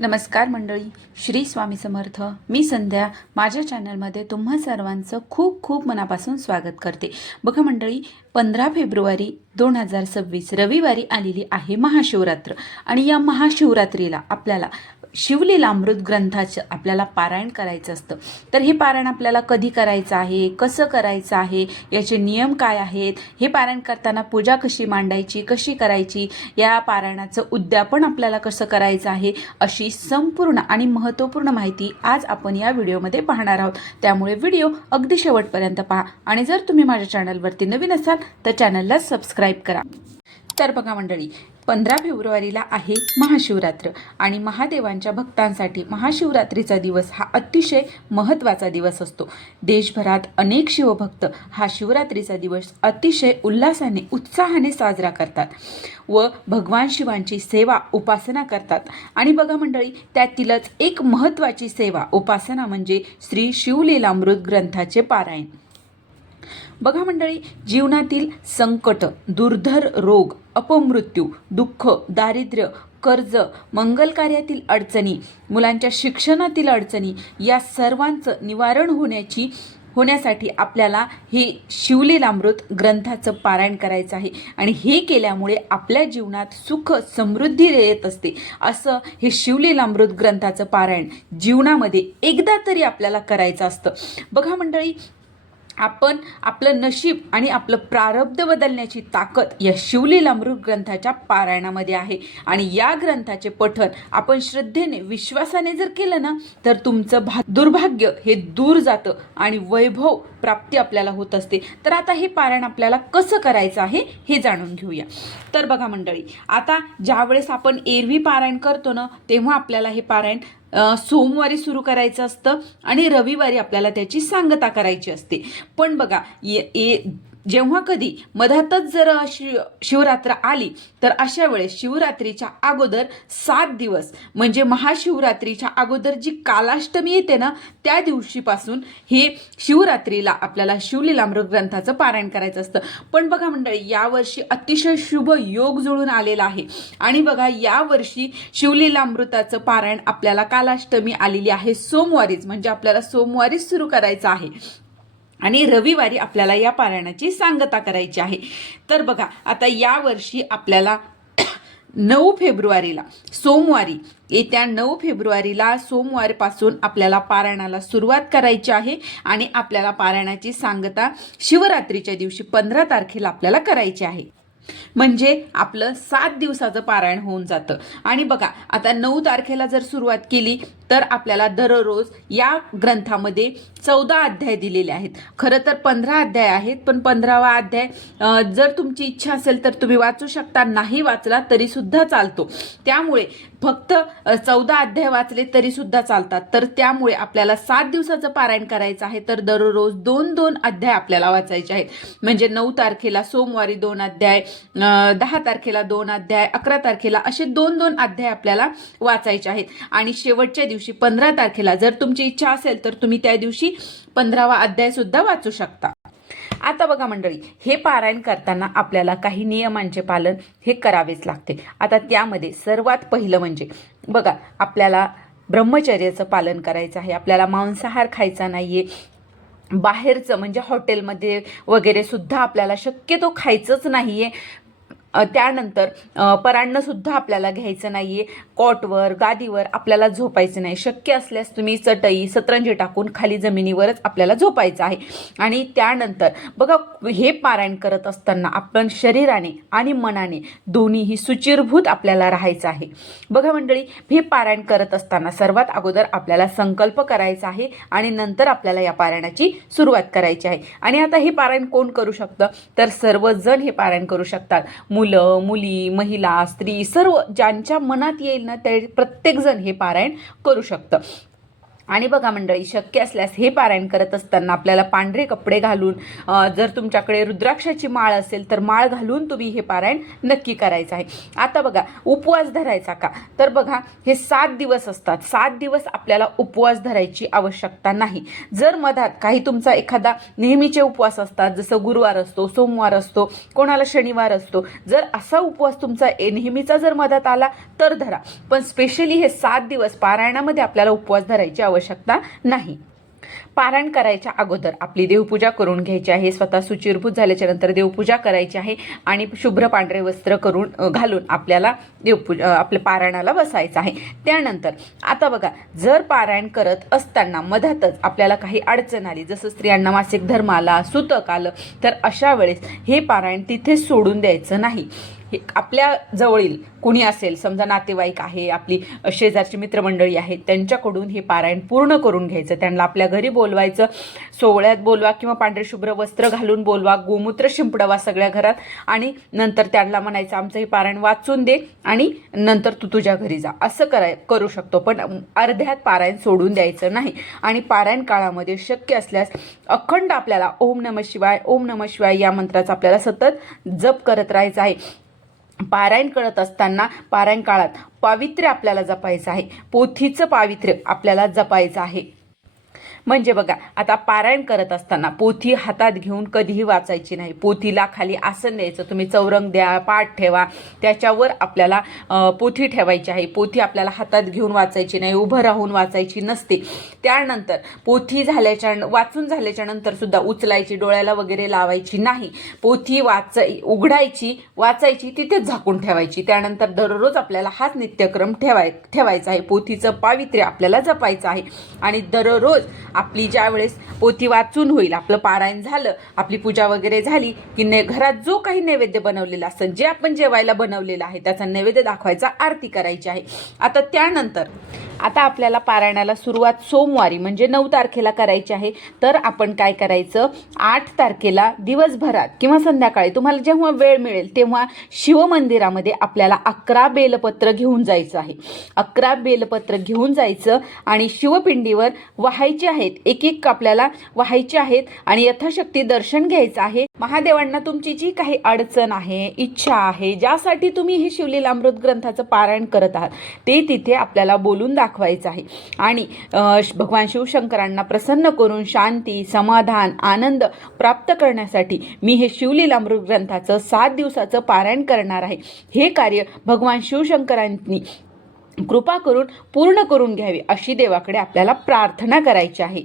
नमस्कार मंडळी, श्री स्वामी समर्थ. मी संध्या माझ्या चॅनलमध्ये तुम्हा सर्वांचं खूप खूप मनापासून स्वागत करते. बघा मंडळी, 15 फेब्रुवारी 2026 रविवारी आलेली आहे महाशिवरात्र. आणि या महाशिवरात्रीला आपल्याला शिवलीलामृत ग्रंथाचं आपल्याला पारायण करायचं असतं. तर हे पारायण आपल्याला कधी करायचं आहे, कसं करायचं आहे, याचे नियम काय आहेत, हे पारायण करताना पूजा कशी मांडायची, कशी करायची, या पारायणाचं उद्यापन आपल्याला कसं करायचं आहे, अशी संपूर्ण आणि महत्त्वपूर्ण माहिती आज आपण या व्हिडिओमध्ये पाहणार आहोत. त्यामुळे व्हिडिओ अगदी शेवटपर्यंत पहा. आणि जर तुम्ही माझ्या चॅनलवरती नवीन असाल तर चॅनलला सबस्क्राईब करा. तर बघा मंडळी, 15 फेब्रुवारीला आहे महाशिवरात्र आणि महादेवांच्या भक्तांसाठी महाशिवरात्रीचा दिवस हा अतिशय महत्त्वाचा दिवस असतो. देशभरात अनेक शिवभक्त हा शिवरात्रीचा दिवस अतिशय उल्हासाने उत्साहाने साजरा करतात व भगवान शिवांची सेवा उपासना करतात. आणि बघा मंडळी, त्यातीलच एक महत्त्वाची सेवा उपासना म्हणजे श्री शिवलीलामृत ग्रंथाचे पारायण. बघा मंडळी, जीवनातील संकट, दुर्धर रोग, अपमृत्यू, दुःख, दारिद्र्य, कर्ज, मंगल कार्यातील अडचणी, मुलांच्या शिक्षणातील अडचणी या सर्वांचं निवारण होण्यासाठी आपल्याला हे शिवलीलामृत ग्रंथाचं पारायण करायचं आहे. आणि हे केल्यामुळे आपल्या जीवनात सुख समृद्धी येत असते. असं हे शिवलीलामृत ग्रंथाचं पारायण जीवनामध्ये एकदा तरी आपल्याला करायचं असतं. बघा मंडळी, आपण आपलं नशीब आणि आपलं प्रारब्ध बदलण्याची ताकद या शिवलीलामृत ग्रंथाच्या पारायणामध्ये आहे. आणि या ग्रंथाचे पठण आपण श्रद्धेने, विश्वासाने जर केलं ना, तर तुमचं दुर्भाग्य हे दूर जातं आणि वैभव प्राप्ती आपल्याला होत असते. तर आता हे पारायण आपल्याला कसं करायचं आहे हे जाणून घेऊया. तर बघा मंडळी, आता ज्यावेळेस आपण एरवी पारायण करतो ना, तेव्हा आपल्याला हे पारायण सोमवारी सुरू करायचं असतं आणि रविवारी आपल्याला त्याची सांगता करायची असते. पण बघा, जेव्हा कधी मधातच जर शिवरात्र आली तर अशा वेळेस शिवरात्रीच्या अगोदर 7 दिवस म्हणजे महाशिवरात्रीच्या अगोदर जी कालाष्टमी येते ना, त्या दिवशीपासून हे शिवरात्रीला आपल्याला शिवलीलामृत ग्रंथाचं पारायण करायचं असतं. पण बघा मंडळी, यावर्षी अतिशय शुभ योग जुळून आलेला आहे. आणि बघा, यावर्षी शिवलीलामृताचं पारायण आपल्याला कालाष्टमी आलेली आहे सोमवारीच, म्हणजे आपल्याला सोमवारीच सुरू करायचं आहे आणि रविवारी आपल्याला या पारायणाची सांगता करायची आहे. तर बघा, आता यावर्षी आपल्याला 9 फेब्रुवारीला सोमवारी, येत्या 9 फेब्रुवारीला सोमवारपासून आपल्याला पारायणाला सुरुवात करायची आहे. आणि आपल्याला पारायणाची सांगता शिवरात्रीच्या दिवशी 15 तारखेला आपल्याला करायची आहे. म्हणजे आपलं 7 दिवसाचं पारायण होऊन जातं. आणि बघा, आता 9 तारखेला जर सुरुवात केली तर आपल्याला दररोज या ग्रंथामध्ये 14 अध्याय दिलेले आहेत. खरं तर 15 अध्याय आहेत, पण 15वा अध्याय जर तुमची इच्छा असेल तर तुम्ही वाचू शकता, नाही वाचला तरी सुद्धा चालतो. त्यामुळे फक्त 14 अध्याय वाचले तरी सुद्धा चालतात. तर त्यामुळे आपल्याला 7 दिवसाचं पारायण करायचं आहे. तर दररोज 2-2 अध्याय आपल्याला वाचायचे आहेत. म्हणजे 9 तारखेला सोमवारी 2 अध्याय, 10 तारखेला 2 अध्याय, 11 तारखेला असे 2-2 अध्याय आपल्याला वाचायचे आहेत. आणि शेवटच्या दिवशी 15 तारखेला जर तुमची इच्छा असेल तर तुम्ही त्या दिवशी 15वा अध्याय सुद्धा वाचू शकता. आता बघा मंडळी, हे पारायण करताना आपल्याला काही नियमांचे पालन हे करावेच लागते. आता त्यामध्ये सर्वात पहिलं म्हणजे बघा, आपल्याला ब्रह्मचर्याचं पालन करायचं आहे. आपल्याला मांसाहार खायचा नाहीये. बाहेरचं म्हणजे हॉटेलमध्ये वगैरे सुद्धा आपल्याला शक्यतो खायचंच नाहीये. त्यानंतर परान्नसुद्धा आपल्याला घ्यायचं नाही आहे. कॉटवर, गादीवर आपल्याला झोपायचं नाही. शक्य असल्यास तुम्ही चटई, सतरंजी टाकून खाली जमिनीवरच आपल्याला झोपायचं आहे. आणि त्यानंतर बघा, हे पारायण करत असताना आपण शरीराने आणि मनाने दोन्हीही सुचिरभूत आपल्याला राहायचं आहे. बघा मंडळी, हे पारायण करत असताना सर्वात अगोदर आपल्याला संकल्प करायचा आहे आणि नंतर आपल्याला या पारायणाची सुरुवात करायची आहे. आणि आता हे पारायण कोण करू शकतं, तर सर्वजण हे पारायण करू शकतात. मुलं, मुली, महिला, स्त्री, सर्व ज्यांच्या मनात येईल ना, ते प्रत्येकजण हे पारायण करू शकतं. आणि बघा मंडळी, शक्य असल्यास हे पारायण करत असताना आपल्याला पांढरे कपडे घालून, जर तुमच्याकडे रुद्राक्षाची माळ असेल तर माळ घालून तुम्ही हे पारायण नक्की करायचं आहे. आता बघा, उपवास धरायचा का, तर बघा हे 7 दिवस असतात. 7 दिवस आपल्याला उपवास धरायची आवश्यकता नाही. जर मधात काही तुमचा एखादा नेहमीचे उपवास असतात, जसं गुरुवार असतो, सोमवार असतो, कोणाला शनिवार असतो, जर असा उपवास तुमचा नेहमीचा जर मधात आला तर धरा. पण स्पेशली हे 7 दिवस पारायणामध्ये आपल्याला उपवास धरायची आवश्यकता नाही. पारायण करायच्या अगोदर आपली देवपूजा करून घ्यायची आहे. स्वतः शुचिर्भूत झाल्याच्या नंतर देवपूजा करायची आहे आणि शुभ्र पांढरे वस्त्र घालून आपल्याला आपल्या पारायणाला बसायचं आहे. त्यानंतर आता बघा, जर पारायण करत असताना मधातच आपल्याला काही अडचण आली, जसं स्त्रियांना मासिक धर्म आला, सूतक आलं, तर अशा वेळेस हे पारायण तिथेच सोडून द्यायचं नाही. आपल्या जवळील कुणी असेल, समजा नातेवाईक आहे, आपली शेजारची मित्रमंडळी आहेत, त्यांच्याकडून हे पारायण पूर्ण करून घ्यायचं. त्यांना आपल्या घरी बोलवायचं, सोहळ्यात बोलवा किंवा पांढरे शुभ्र वस्त्र घालून बोलवा, गोमूत्र शिंपडवा सगळ्या घरात आणि नंतर त्यांना म्हणायचं आमचं हे पारायण वाचून दे आणि नंतर तू तुझ्या घरी जा, असं करू शकतो. पण अर्ध्यात पारायण सोडून द्यायचं नाही. आणि पारायण काळामध्ये शक्य असल्यास अखंड आपल्याला ओम नमः शिवाय, ओम नमः शिवाय या मंत्राचा आपल्याला सतत जप करत राहायचं आहे. पारायण करत असताना पारायण काळात पावित्र्य आपल्याला जपायचं आहे. पोथीचं पावित्र्य आपल्याला जपायचं आहे. म्हणजे बघा, आता पारायण करत असताना पोथी हातात घेऊन कधीही वाचायची नाही. पोथीला खाली आसन द्यायचं, तुम्ही चौरंग द्या, पाठ ठेवा, त्याच्यावर आपल्याला पोथी ठेवायची आहे. पोथी आपल्याला हातात घेऊन वाचायची नाही, उभं राहून वाचायची नसते. त्यानंतर पोथी वाचून झाल्याच्या नंतर सुद्धा उचलायची, डोळ्याला वगैरे लावायची नाही. पोथी उघडायची, वाचायची, तिथेच झाकून ठेवायची. त्यानंतर दररोज आपल्याला हाच नित्यक्रम ठेवायचा आहे. पोथीचं पावित्र्य आपल्याला जपायचं आहे. आणि दररोज आपली ज्या वेळेस पोथी वाचून होईल, आपलं पारायण झालं, आपली पूजा वगैरे झाली की घरात जो काही नैवेद्य बनवलेला असेल, जे आपण जेवायला बनवलेलं आहे त्याचा नैवेद्य दाखवायचा, आरती करायची आहे. आता त्यानंतर आता आपल्याला पारायणाला सुरुवात सोमवारी म्हणजे 9 तारखेला करायची आहे. तर आपण काय करायचं, 8 तारखेला दिवसभरात किंवा संध्याकाळी तुम्हाला जेव्हा वेळ मिळेल तेव्हा शिवमंदिरामध्ये आपल्याला 11 बेलपत्र घेऊन जायचं आहे. 11 बेलपत्र घेऊन जायचं आणि शिवपिंडीवर वाहायचे आहेत. एक आपल्याला वाहायचे आहेत आणि यथाशक्ती दर्शन घ्यायचं आहे. महादेवांना तुमची जी काही अडचण आहे, इच्छा आहे, ज्यासाठी तुम्ही हे शिवलीलामृत ग्रंथाचं पारायण करत आहात, ते तिथे आपल्याला बोलून दाखवायचं आहे. आणि भगवान शिवशंकरांना प्रसन्न करून शांती, समाधान, आनंद प्राप्त करण्यासाठी मी हे शिवलीलामृत ग्रंथाचं 7 दिवसाचं पारायण करणार आहे. हे कार्य भगवान शिवशंकरांनी कृपा करून पूर्ण करून घ्यावी, अशी देवाकडे आपल्याला प्रार्थना करायची आहे.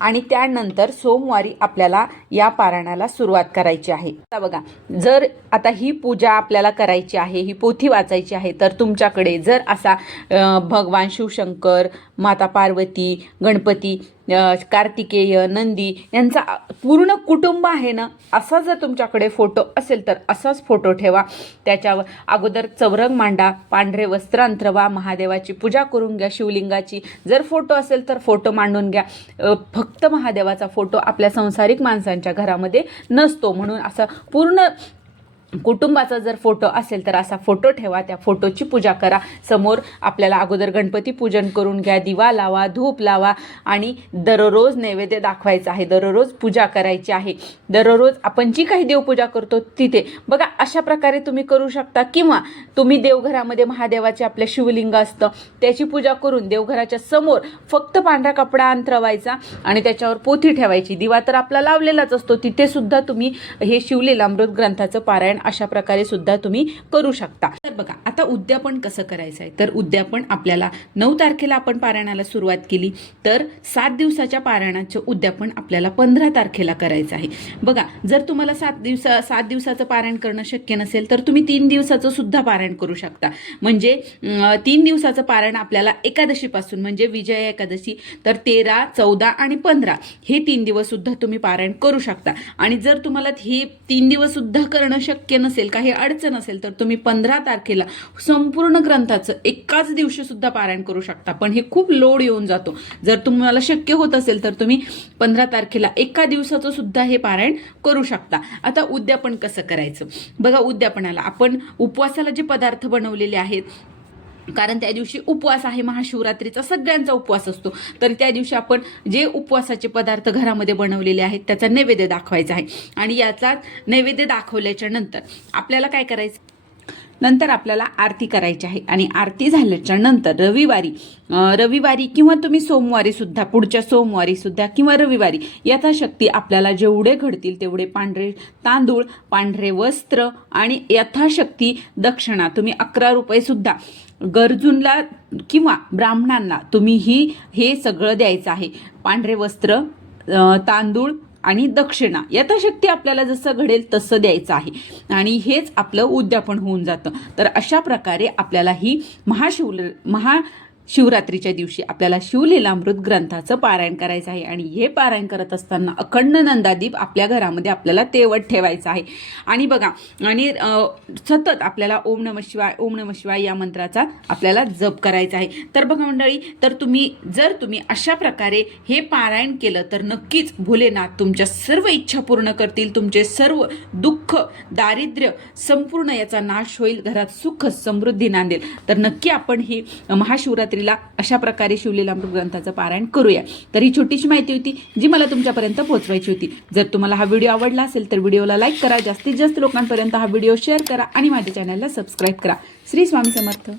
आणि त्यानंतर सोमवारी आपल्याला या पारायणाला सुरुवात करायची आहे. आता बघा, जर आता ही पूजा आपल्याला करायची आहे, ही पोथी वाचायची आहे, तर तुमच्याकडे जर असा भगवान शिवशंकर, माता पार्वती, गणपती, कार्तिकेय, नंदी यांचा पूर्ण कुटुंब आहे ना, असा जर तुमच्याकडे फोटो असेल तर असाच फोटो ठेवा. त्याच्यावर अगोदर चौरंग मांडा, पांढरे वस्त्र अंथरवा, महादेवाची पूजा करून घ्या, शिवलिंगाची. जर फोटो असेल तर फोटो मांडून घ्या. फक्त महादेवाचा फोटो आपल्या संसारिक माणसांच्या घरामध्ये नसतो, म्हणून असा पूर्ण कुटुंबाचा जर फोटो असेल तर असा फोटो ठेवा. त्या फोटोची पूजा करा. समोर आपल्याला अगोदर गणपती पूजन करून घ्या, दिवा लावा, धूप लावा आणि दररोज नैवेद्य दाखवायचा आहे, दररोज पूजा करायची आहे. दररोज आपण जी काही देवपूजा करतो तिथे बघा, अशा प्रकारे तुम्ही करू शकता. किंवा तुम्ही देवघरामध्ये महादेवाचे आपले शिवलिंग असतं, त्याची पूजा करून देवघराच्या समोर फक्त पांढरा कपडा अंथरवायचा आणि त्याच्यावर पोथी ठेवायची. दिवा तर आपला लावलेलाच असतो, तिथे सुद्धा तुम्ही हे शिवलीलामृत ग्रंथाचं पारायण अशा प्रकारे सुद्धा तुम्ही करू शकता. तर बघा, आता उद्यापन कसं करायचं आहे, तर उद्यापन आपल्याला 9 तारखेला आपण पारायणाला सुरुवात केली, तर 7 दिवसाच्या पारायणाचं उद्यापन आपल्याला 15 तारखेला करायचं आहे. बघा, जर तुम्हाला 7 दिवसाचं पारायण करणं शक्य नसेल तर तुम्ही 3 दिवसाचं सुद्धा पारायण करू शकता. म्हणजे 3 दिवसाचं पारायण आपल्याला एकादशीपासून म्हणजे विजया एकादशी तर 13, 14 आणि 15 हे 3 दिवस सुद्धा तुम्ही पारायण करू शकता. आणि जर तुम्हाला हे 3 दिवस सुद्धा करणं शक्य नसेल, काही अडचण असेल, तर तुम्ही 15 तारखेला संपूर्ण ग्रंथाचं एकाच दिवशी सुद्धा पारायण करू शकता. पण हे खूप लोड येऊन जातो. जर तुम्हाला शक्य होत असेल तर तुम्ही 15 तारखेला एका दिवसाचं सुद्धा हे पारायण करू शकता. आता उद्यापन कसं करायचं बघा, उद्यापनाला आपण उपवासाला जे पदार्थ बनवलेले आहेत कारण त्या दिवशी उपवास आहे, महाशिवरात्रीचा सगळ्यांचा उपवास असतो. तर त्या दिवशी आपण जे उपवासाचे पदार्थ घरामध्ये बनवलेले आहेत त्याचा नैवेद्य दाखवायचा आहे. आणि याचा नैवेद्य दाखवल्याच्या नंतर आपल्याला काय करायचं, नंतर आपल्याला आरती करायची आहे. आणि आरती झाल्याच्या नंतर रविवारी किंवा तुम्ही सोमवारी सुद्धा, पुढच्या सोमवारी सुद्धा किंवा रविवारी यथाशक्ती आपल्याला जेवढे घडतील तेवढे पांढरे तांदूळ, पांढरे वस्त्र आणि यथाशक्ती दक्षिणा तुम्ही 11 रुपये सुद्धा गरजूंना किंवा ब्राह्मणांना तुम्ही हे सगळं द्यायचं आहे. पांढरे वस्त्र, तांदूळ आणि दक्षिणा यथाशक्ती आपल्याला जसं घडेल तसं द्यायचं आहे. आणि हेच आपलं उद्यापन होऊन जातं. तर अशा प्रकारे आपल्याला ही महाशिवरात्रीच्या दिवशी आपल्याला शिवलीलामृत ग्रंथाचं पारायण करायचं आहे. आणि हे पारायण करत असताना अखंड नंदादीप आपल्या घरामध्ये आपल्याला तेवत ठेवायचं आहे. आणि बघा, आणि सतत आपल्याला ओम नमः शिवाय, ओम नमः शिवाय या मंत्राचा आपल्याला जप करायचा आहे. तर बघा मंडळी, तर जर तुम्ही अशा प्रकारे हे पारायण केलं तर नक्कीच भोलेनाथ तुमच्या सर्व इच्छा पूर्ण करतील. तुमचे सर्व दुःख, दारिद्र्य संपूर्ण याचा नाश होईल. घरात सुख समृद्धी नांदेल. तर नक्की आपण ही महाशिवरात्रीला अशा प्रकारे शिवलीलामृत ग्रंथाचं पारायण करूया. तर ही छोटीशी माहिती होती जी मला तुमच्यापर्यंत पोहोचवायची होती. जर तुम्हाला हा व्हिडिओ आवडला असेल तर व्हिडिओला लाईक करा, जास्तीत जास्त लोकांपर्यंत हा व्हिडिओ शेअर करा आणि माझ्या चॅनलला सबस्क्राईब करा. श्री स्वामी समर्थ.